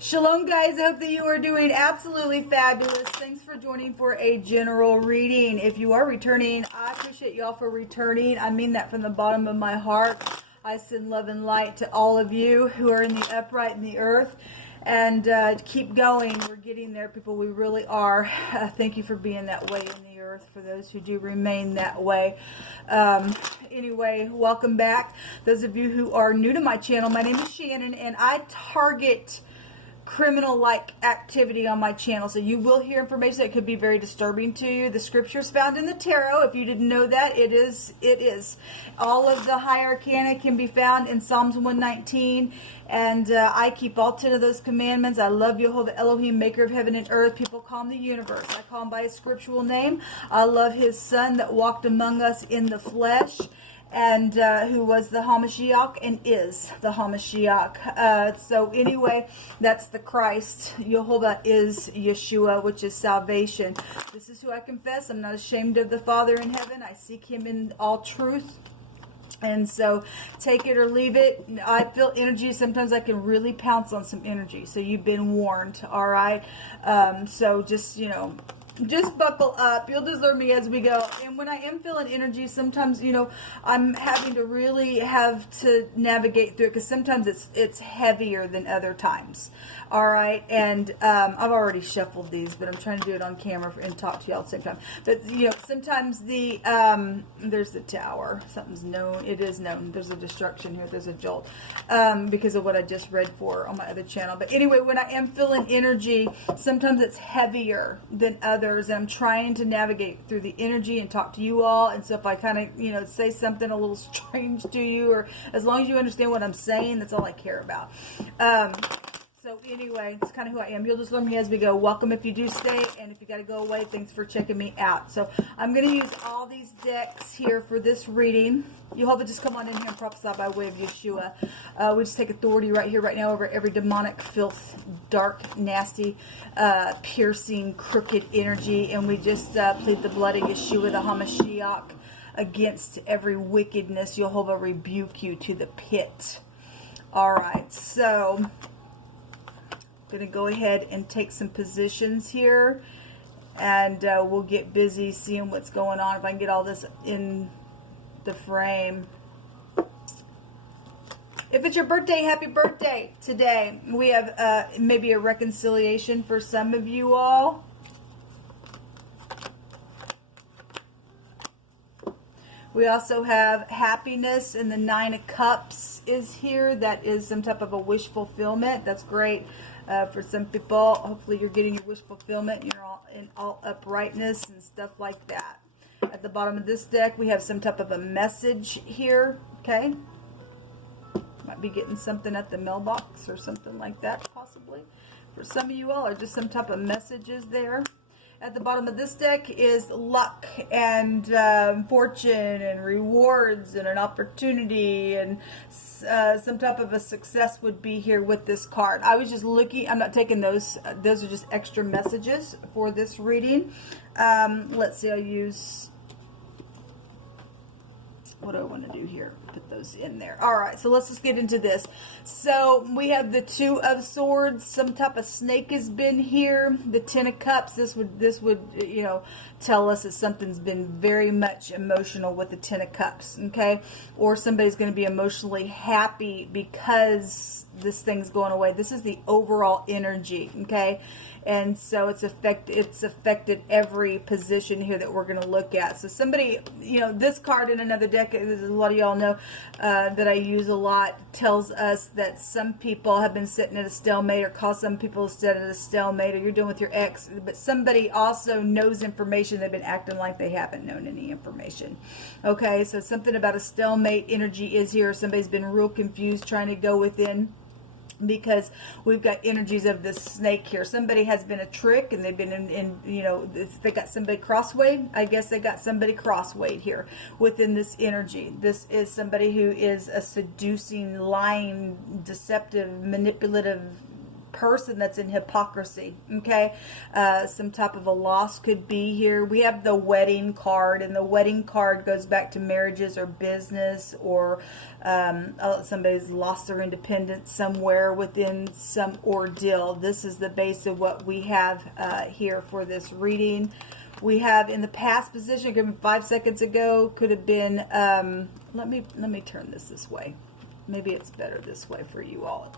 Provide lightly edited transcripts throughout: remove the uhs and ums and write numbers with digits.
Shalom, guys. I hope that you are doing absolutely fabulous. Thanks for joining for a general reading. If you are returning, I appreciate y'all for returning. I mean that from the bottom of my heart. I send love and light to all of you who are in the upright in the earth. And keep going. We're getting there, people. We really are. Thank you for being that way in the earth, for those who do remain that way. Anyway, welcome back. Those of you who are new to my channel, my name is Shannon, and I target criminal-like activity on my channel. So you will hear information that could be very disturbing to you. The scriptures found in the tarot, if you didn't know that, it is. All of the high arcana can be found in Psalms 119. And I keep all 10 of those commandments. I love Jehovah Elohim, maker of heaven and earth. People call him the universe. I call him by his scriptural name. I love his son that walked among us in the flesh, and who was the Hamashiach and is the Hamashiach. So anyway, that's the Christ. Jehovah is Yeshua, which is salvation. This is who I confess. I'm not ashamed of the Father in heaven. I seek him in all truth. And so take it or leave it. I feel energy. Sometimes I can really pounce on some energy. So you've been warned. All right. So just, just buckle up. You'll deserve me as we go. And when I am feeling energy, sometimes, I'm having to really have to navigate through it, because sometimes it's heavier than other times. All right. And I've already shuffled these, but I'm trying to do it on camera and talk to you all at the same time. But, sometimes there's the tower. Something's known. It is known. There's a destruction here. There's a jolt because of what I just read for on my other channel. But anyway, when I am feeling energy, sometimes it's heavier than others. And I'm trying to navigate through the energy and talk to you all. And so if I kind of, say something a little strange to you, or as long as you understand what I'm saying, that's all I care about. So anyway, it's kind of who I am. You'll just learn me as we go. Welcome if you do stay, and if you got to go away, thanks for checking me out. So I'm going to use all these decks here for this reading. Jehovah, just come on in here and prophesy by way of Yeshua. We just take authority right here, right now, over every demonic filth, dark, nasty, piercing, crooked energy, and we just plead the blood of Yeshua, the Hamashiach, against every wickedness. Jehovah, rebuke you to the pit. All right, so going to go ahead and take some positions here, and we'll get busy seeing what's going on. If I can get all this in the frame. If it's your birthday, happy birthday today. We have maybe a reconciliation for some of you all. We also have happiness, and the 9 of Cups is here. That is some type of a wish fulfillment. That's great. For some people, hopefully you're getting your wish fulfillment. You're all in all uprightness and stuff like that. At the bottom of this deck, we have some type of a message here. Okay, might be getting something at the mailbox or something like that, possibly. For some of you all, or just some type of messages there. At the bottom of this deck is luck and fortune and rewards and an opportunity, and some type of a success would be here with this card. I was just looking. I'm not taking those. Those are just extra messages for this reading. Let's see. I'll use... What do I want to do here? Put those in there. All right, so let's just get into this. So we have the 2 of Swords. Some type of snake has been here. The 10 of Cups. This would tell us that something's been very much emotional with the 10 of Cups. Okay, or somebody's going to be emotionally happy because this thing's going away. This is the overall energy. Okay. And so it's affected every position here that we're going to look at. So somebody, this card in another deck, a lot of y'all know that I use a lot, tells us that some people have been sitting at a stalemate, or cause some people to sit at a stalemate, or you're dealing with your ex. But somebody also knows information. They've been acting like they haven't known any information. Okay, so something about a stalemate energy is here. Somebody's been real confused trying to go within, because we've got energies of this snake here. Somebody has been a trick, and they've been if they got somebody crosswayed, I guess they got somebody crosswayed here within this energy. This is somebody who is a seducing, lying, deceptive, manipulative person that's in hypocrisy. Okay, some type of a loss could be here. We have the wedding card, and the wedding card goes back to marriages or business, or somebody's lost their independence somewhere within some ordeal. This is the base of what we have here for this reading. We have in the past position, given 5 seconds ago, could have been. Let me turn this way. Maybe it's better this way for you all.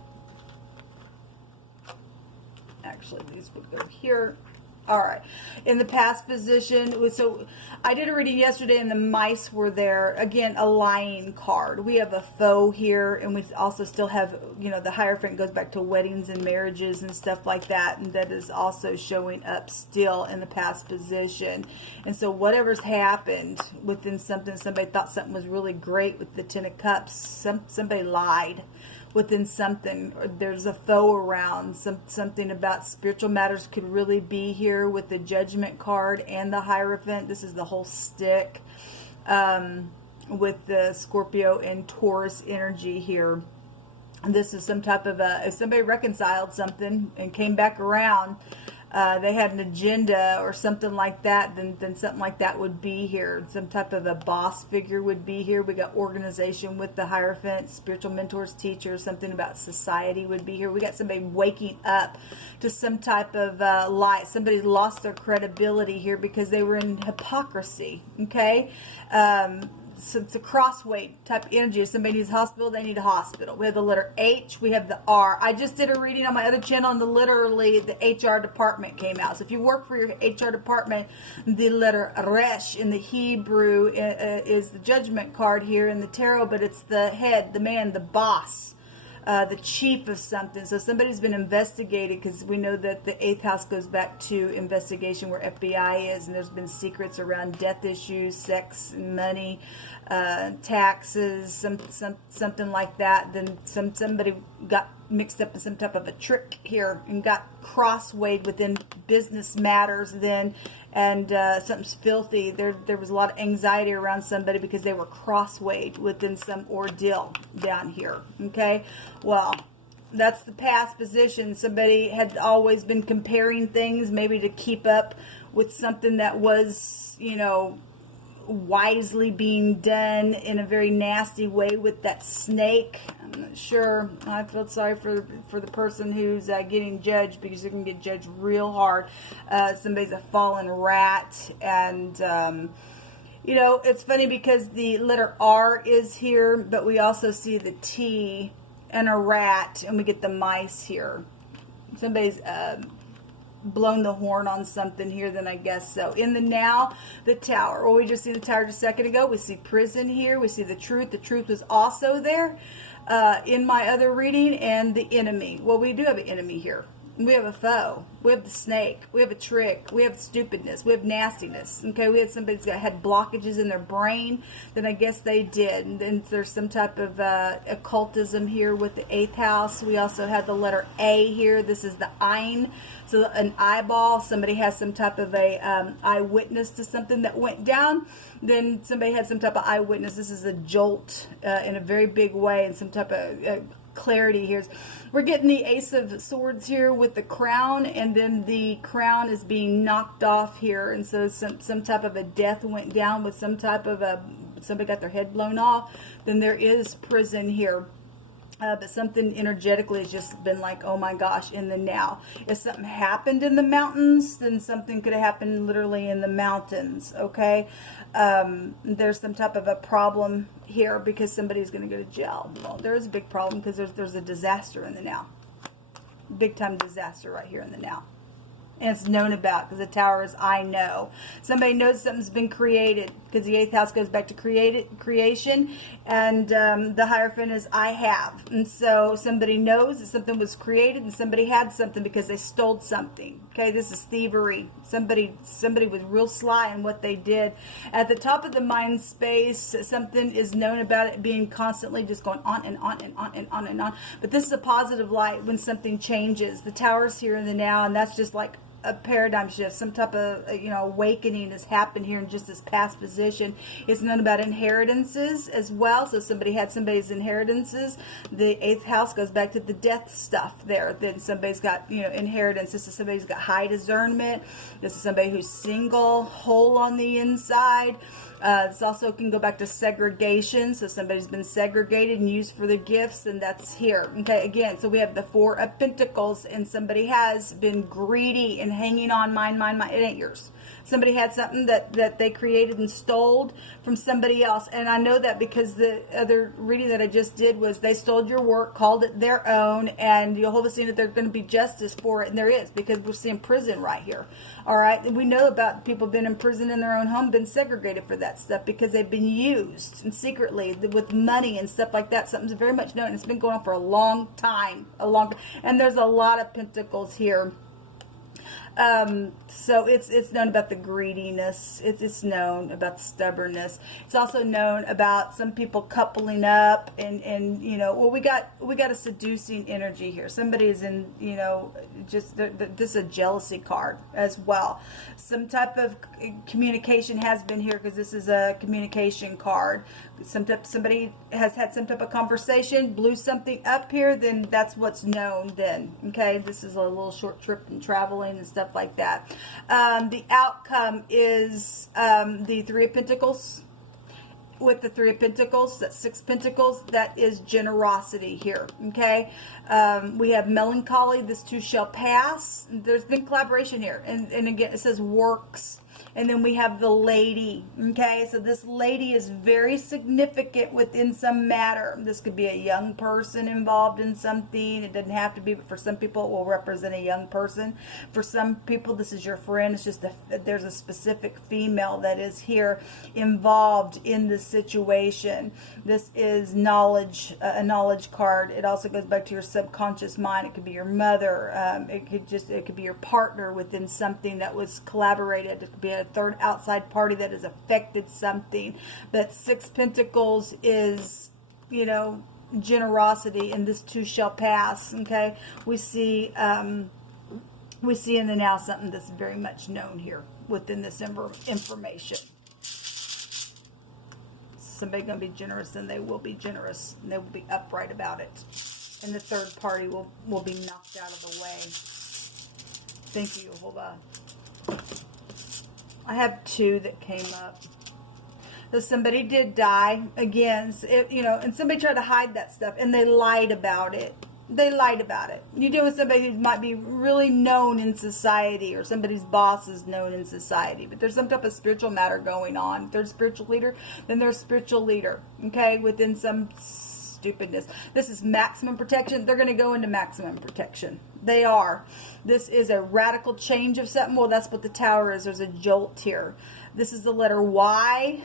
Actually, these would go here. All right. In the past position, so I did a reading yesterday and the mice were there. Again, a lying card. We have a foe here, and we also still have, the Hierophant goes back to weddings and marriages and stuff like that, and that is also showing up still in the past position. And so whatever's happened within something, somebody thought something was really great with the Ten of Cups, somebody lied within something, or there's a foe around, something about spiritual matters could really be here with the Judgment card and the Hierophant. This is the whole stick with the Scorpio and Taurus energy here. And this is some type of if somebody reconciled something and came back around, they had an agenda or something like that, then something like that would be here. Some type of a boss figure would be here. We got organization with the Hierophant, spiritual mentors, teachers, something about society would be here. We got somebody waking up to some type of light. Somebody lost their credibility here because they were in hypocrisy, okay? So it's a crossweight type energy. If somebody needs a hospital, they need a hospital. We have the letter H. We have the R. I just did a reading on my other channel, and literally the HR department came out. So if you work for your HR department, the letter Resh in the Hebrew is the Judgment card here in the tarot, but it's the head, the man, the boss. The chief of something. So somebody's been investigated, because we know that the 8th house goes back to investigation where FBI is, and there's been secrets around death issues, sex, and money, taxes, something like that. Then somebody got mixed up in some type of a trick here and got crosswayed within business matters then, and something's filthy. There was a lot of anxiety around somebody because they were crosswayed within some ordeal down here. Okay, well, that's the past position. Somebody had always been comparing things, maybe to keep up with something that was, wisely being done in a very nasty way with that snake. I'm not sure. I feel sorry for the person who's getting judged, because they're going to get judged real hard. Somebody's a fallen rat, and it's funny because the letter R is here, but we also see the T and a rat, and we get the mice here. Somebody's blown the horn on something here, then I guess so. In the now, the Tower. Well, we just see the Tower just a second ago. We see prison here. We see the Truth. The Truth was also there in my other reading, and the enemy. Well, we do have an enemy here. We have a foe. We have the snake. We have a trick. We have stupidness. We have nastiness. Okay, we had somebody that had blockages in their brain. Then I guess they did. And then there's some type of occultism here with the 8th house. We also have the letter A here. This is the Ein. So an eyeball. Somebody has some type of a eyewitness to something that went down. Then somebody had some type of eyewitness. This is a jolt in a very big way, and some type of clarity here. We're getting the Ace of Swords here with the crown, and then the crown is being knocked off here, and so some type of a death went down with some type of somebody got their head blown off. Then there is prison here. But something energetically has just been like, oh my gosh, in the now. If something happened in the mountains, then something could have happened literally in the mountains, okay? There's some type of a problem here because somebody's going to go to jail. Well, there is a big problem because there's a disaster in the now. Big time disaster right here in the now. And it's known about, because the Tower is I know. Somebody knows something's been created, because the 8th house goes back to creation, and the Hierophant is I have. And so somebody knows that something was created, and somebody had something because they stole something. Okay, this is thievery. Somebody was real sly in what they did. At the top of the mind space, something is known about it being constantly just going on and on and on and on and on. But this is a positive light when something changes. The Tower's here in the now, and that's just like a paradigm shift, some type of, awakening has happened here in just this past position. It's known about inheritances as well. So somebody had somebody's inheritances. The 8th house goes back to the death stuff there. Then somebody's got, inheritance. This is somebody who's got high discernment. This is somebody who's single, whole on the inside. This also can go back to segregation. So somebody's been segregated and used for the gifts, and that's here. Okay, again, so we have the 4 of Pentacles, and somebody has been greedy and hanging on mine. It ain't yours. Somebody had something that they created and stole from somebody else. And I know that because the other reading that I just did was they stole your work, called it their own, and Jehovah's saying that there's going to be justice for it. And there is, because we're seeing prison right here. All right. And we know about people being in prison in their own home, been segregated for that stuff because they've been used and secretly with money and stuff like that. Something's very much known. It's been going on for a long time. And there's a lot of pentacles here. So it's known about the greediness. It's known about the stubbornness. It's also known about some people coupling up and well, we got a seducing energy here. Somebody is in, just this is a jealousy card as well. Some type of communication has been here because this is a communication card. Somebody has had some type of conversation, blew something up here, then that's what's known then. Okay, this is a little short trip and traveling and stuff like that. The outcome is the 3 of Pentacles. With the 3 of Pentacles, that's 6 Pentacles, that is generosity here. Okay, we have melancholy. This too shall pass. There's been collaboration here, and again it says works. And then we have the lady. Okay, so this lady is very significant within some matter. This could be a young person involved in something. It doesn't have to be, but for some people it will represent a young person. For some people this is your friend. It's just there's a specific female that is here involved in this situation. This is knowledge, a knowledge card. It also goes back to your subconscious mind. It could be your mother. It could be your partner within something that was collaborated. It could be a third outside party that has affected something. But 6 Pentacles is, generosity, and this too shall pass. Okay, we see in the now something that's very much known here within this information. Somebody going to be generous, and they will be generous, and they will be upright about it. And the third party will be knocked out of the way. Thank you, Jehovah. I have 2 that came up. So somebody did die again, and somebody tried to hide that stuff, and they lied about it. They lied about it. You deal with somebody who might be really known in society, or somebody's boss is known in society, but there's some type of spiritual matter going on. If they're a spiritual leader, then they're a spiritual leader, okay, within some stupidness. This is maximum protection. They're going to go into maximum protection. They are. This is a radical change of something. Well, that's what the Tower is. There's a jolt here. This is the letter Y,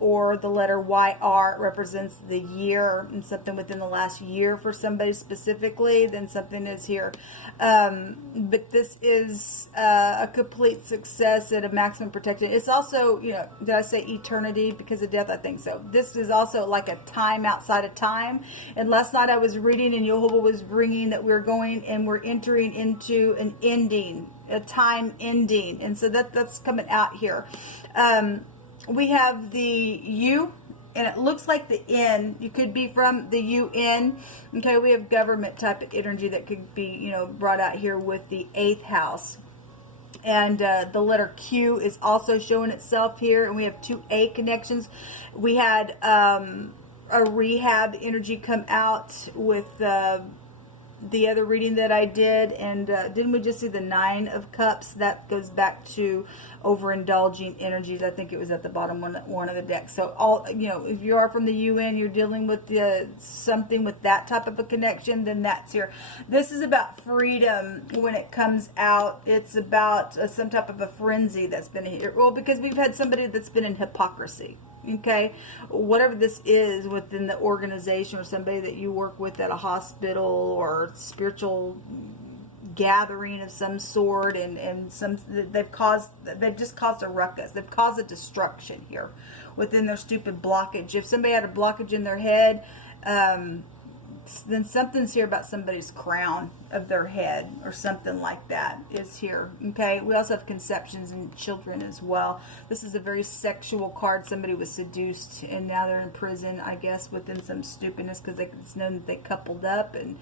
or the letter YR represents the year, and something within the last year for somebody specifically. Then something is here. But this is a complete success at a maximum protection. It's also, did I say eternity because of death? I think so. This is also like a time outside of time. And last night I was reading, and Jehovah was bringing that we're going and we're entering into an ending, a time ending, and so that's coming out here. We have the U, and it looks like the N. You could be from the UN. Okay, we have government type of energy that could be, brought out here with the 8th house. And the letter Q is also showing itself here, and we have 2 A connections. We had a rehab energy come out with the other reading that I did, and didn't we just see the 9 of Cups? That goes back to overindulging energies. I think it was at the bottom one of the decks. So all, if you are from the UN, you're dealing with something with that type of a connection, then that's here. This is about freedom when it comes out. It's about some type of a frenzy that's been here. Well, because we've had somebody that's been in hypocrisy. Okay, whatever this is within the organization, or somebody that you work with at a hospital or spiritual gathering of some sort, and they've just caused a ruckus. They've caused a destruction here within their stupid blockage. If somebody had a blockage in their head, then something's here about somebody's crown of their head or something like that is here. Okay, we also have conceptions and children as well. This is a very sexual card. Somebody was seduced and now they're in prison, I guess, within some stupidness, because it's known that they coupled up, and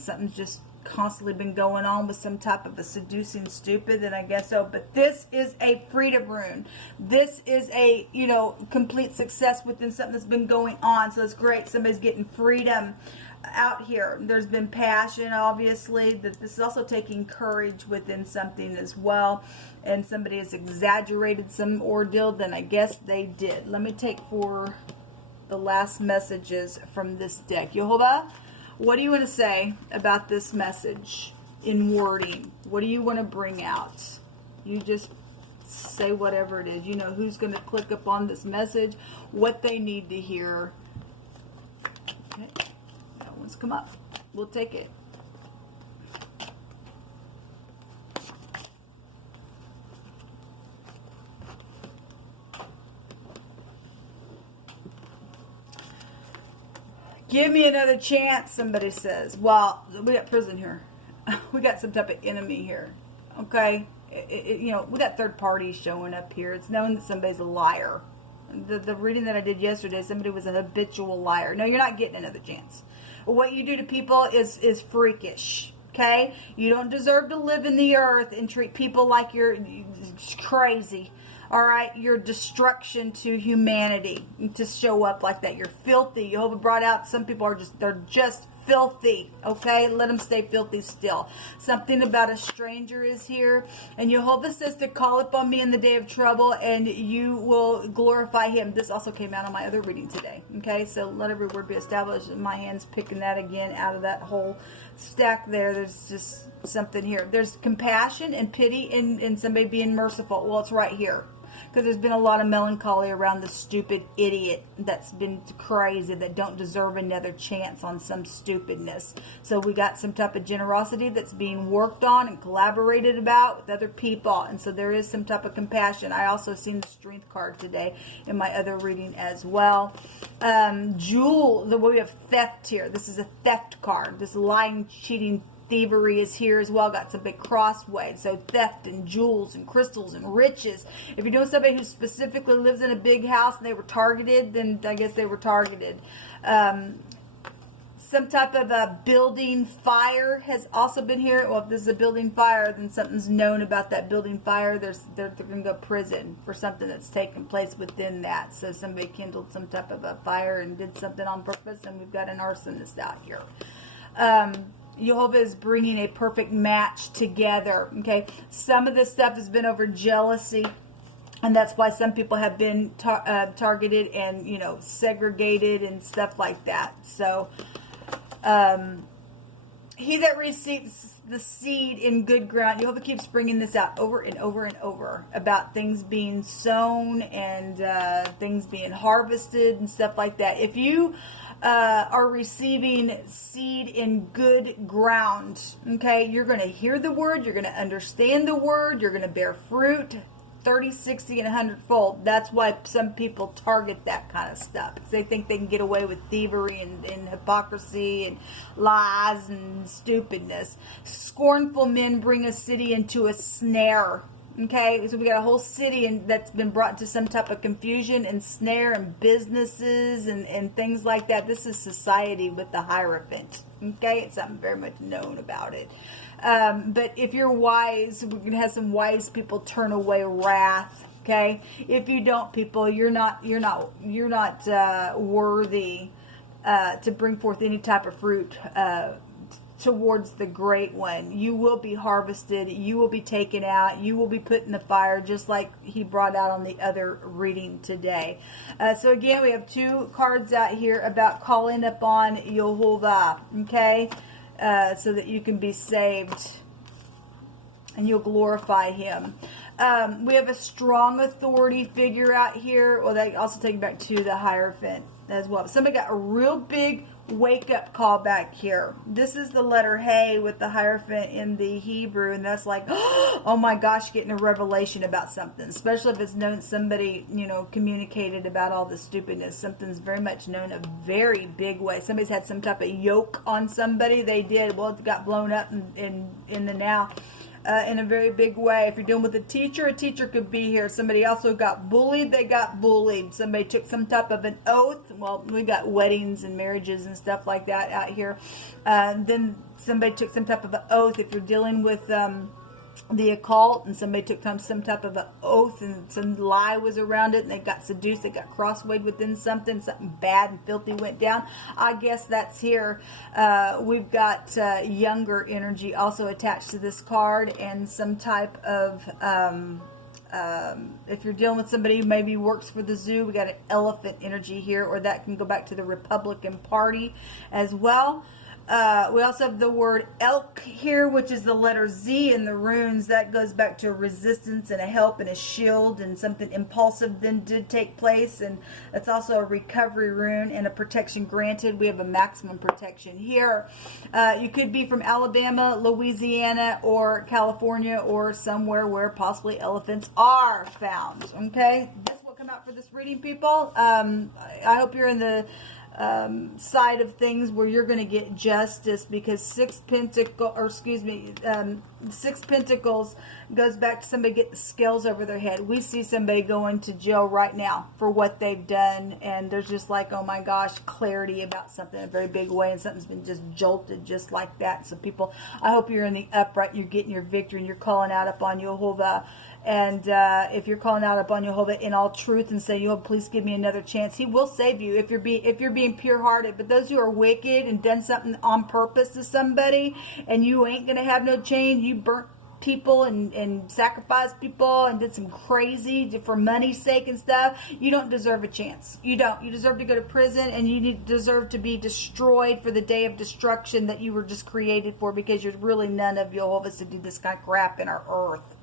something's just constantly been going on with some type of a seducing stupid, and I guess so. But this is a freedom rune. This is a, you know, complete success within something that's been going on. So it's great. Somebody's getting freedom out here. There's been passion, obviously. That this is also taking courage within something as well. And somebody has exaggerated some ordeal, then I guess they did. Let me take for the last messages from this deck. Yehovah, what do you want to say about this message in wording? What do you want to bring out? You just say whatever it is. You know who's going to click up on this message, what they need to hear. Okay, that one's come up. We'll take it. Give me another chance, somebody says. Well, we got prison here. We got some type of enemy here. Okay? You know, we got third parties showing up here. It's known that somebody's a liar. The reading that I did yesterday, somebody was an habitual liar. No, you're not getting another chance. What you do to people is freakish. Okay? You don't deserve to live in the earth and treat people like you're crazy. All right, your destruction to humanity to show up like that. You're filthy. Jehovah brought out some people they're just filthy. Okay, let them stay filthy still. Something about a stranger is here, and Jehovah says to call upon me in the day of trouble, and you will glorify him. This also came out on my other reading today. Okay, so let every word be established. My hand's picking that again out of that whole stack there. There's just something here. There's compassion and pity in somebody being merciful. Well, it's right here. Because there's been a lot of melancholy around the stupid idiot that's been crazy, that don't deserve another chance on some stupidness. So we got some type of generosity that's being worked on and collaborated about with other people. And so there is some type of compassion. I also seen the strength card today in my other reading as well. We have theft here. This is a theft card. This lying, cheating, thievery is here as well. Got some big crossways. So theft and jewels and crystals and riches. If you're doing somebody who specifically lives in a big house and they were targeted, then I guess they were targeted. Some type of a building fire has also been here. Well, if this is a building fire, then something's known about that building fire. They're going to go to prison for something that's taken place within that. So somebody kindled some type of a fire and did something on purpose, and we've got an arsonist out here. Jehovah is bringing a perfect match together. Okay, some of this stuff has been over jealousy, and that's why some people have been targeted and, you know, segregated and stuff like that. So, he that receives the seed in good ground, Jehovah keeps bringing this out over and over and over about things being sown and things being harvested and stuff like that. If you are receiving seed in good ground, okay, you're going to hear the word, you're going to understand the word, you're going to bear fruit 30, 60, and 100-fold. That's why some people target that kind of stuff, because they think they can get away with thievery and hypocrisy and lies and stupidness. Scornful men bring a city into a snare. Okay, so we got a whole city that's been brought to some type of confusion and snare and businesses and things like that. This is society with the Hierophant. Okay, it's something very much known about it. But if you're wise, we're going to have some wise people turn away wrath. Okay, if you don't, people, you're not worthy to bring forth any type of fruit towards the great one. You will be harvested, you will be taken out, you will be put in the fire, just like he brought out on the other reading today. So again, we have two cards out here about calling upon Yehovah, okay, so that you can be saved and you'll glorify him. We have a strong authority figure out here. Well, they also take back to the Hierophant. as well. Somebody got a real big wake-up call back here. This is the letter Hey with the hierophant in the Hebrew, and that's like, oh my gosh, getting a revelation about something, especially if it's known somebody, you know, communicated about all the stupidness. Something's very much known a very big way. Somebody's had some type of yoke on somebody. They did. Well, it got blown up in the now. In a very big way. If you're dealing with a teacher could be here. Somebody also got bullied. They got bullied. Somebody took some type of an oath. Well, we got weddings and marriages and stuff like that out here. Then somebody took some type of an oath. If you're dealing with the occult and somebody took some type of an oath and some lie was around it and they got seduced, they got crosswayed within something bad and filthy went down, I guess that's here. We've got younger energy also attached to this card, and some type of if you're dealing with somebody who maybe works for the zoo, we got an elephant energy here, or that can go back to the Republican Party as well. We also have the word elk here, which is the letter Z in the runes. That goes back to a resistance and a help and a shield, and something impulsive then did take place. And that's also a recovery rune and a protection granted. We have a maximum protection here. You could be from Alabama, Louisiana, or California, or somewhere where possibly elephants are found. Okay, that's what come out for this reading, people. I hope you're in the side of things where you're going to get justice, because Six Pentacles goes back to somebody getting the scales over their head. We see somebody going to jail right now for what they've done, and there's just like, oh my gosh, clarity about something in a very big way, and something's been just jolted just like that. So people, I hope you're in the upright, you're getting your victory, and you're calling out upon Yehovah. And if you're calling out upon Yehovah in all truth and saying, Yehovah, please give me another chance, He will save you if you're being pure-hearted. But those who are wicked and done something on purpose to somebody, and you ain't gonna have no change, you burnt people and sacrificed people and did some crazy for money's sake and stuff, you don't deserve a chance. You don't. You deserve to go to prison, and you deserve to be destroyed for the day of destruction that you were just created for, because you're really none of Yehovah to do this kind of crap in our earth.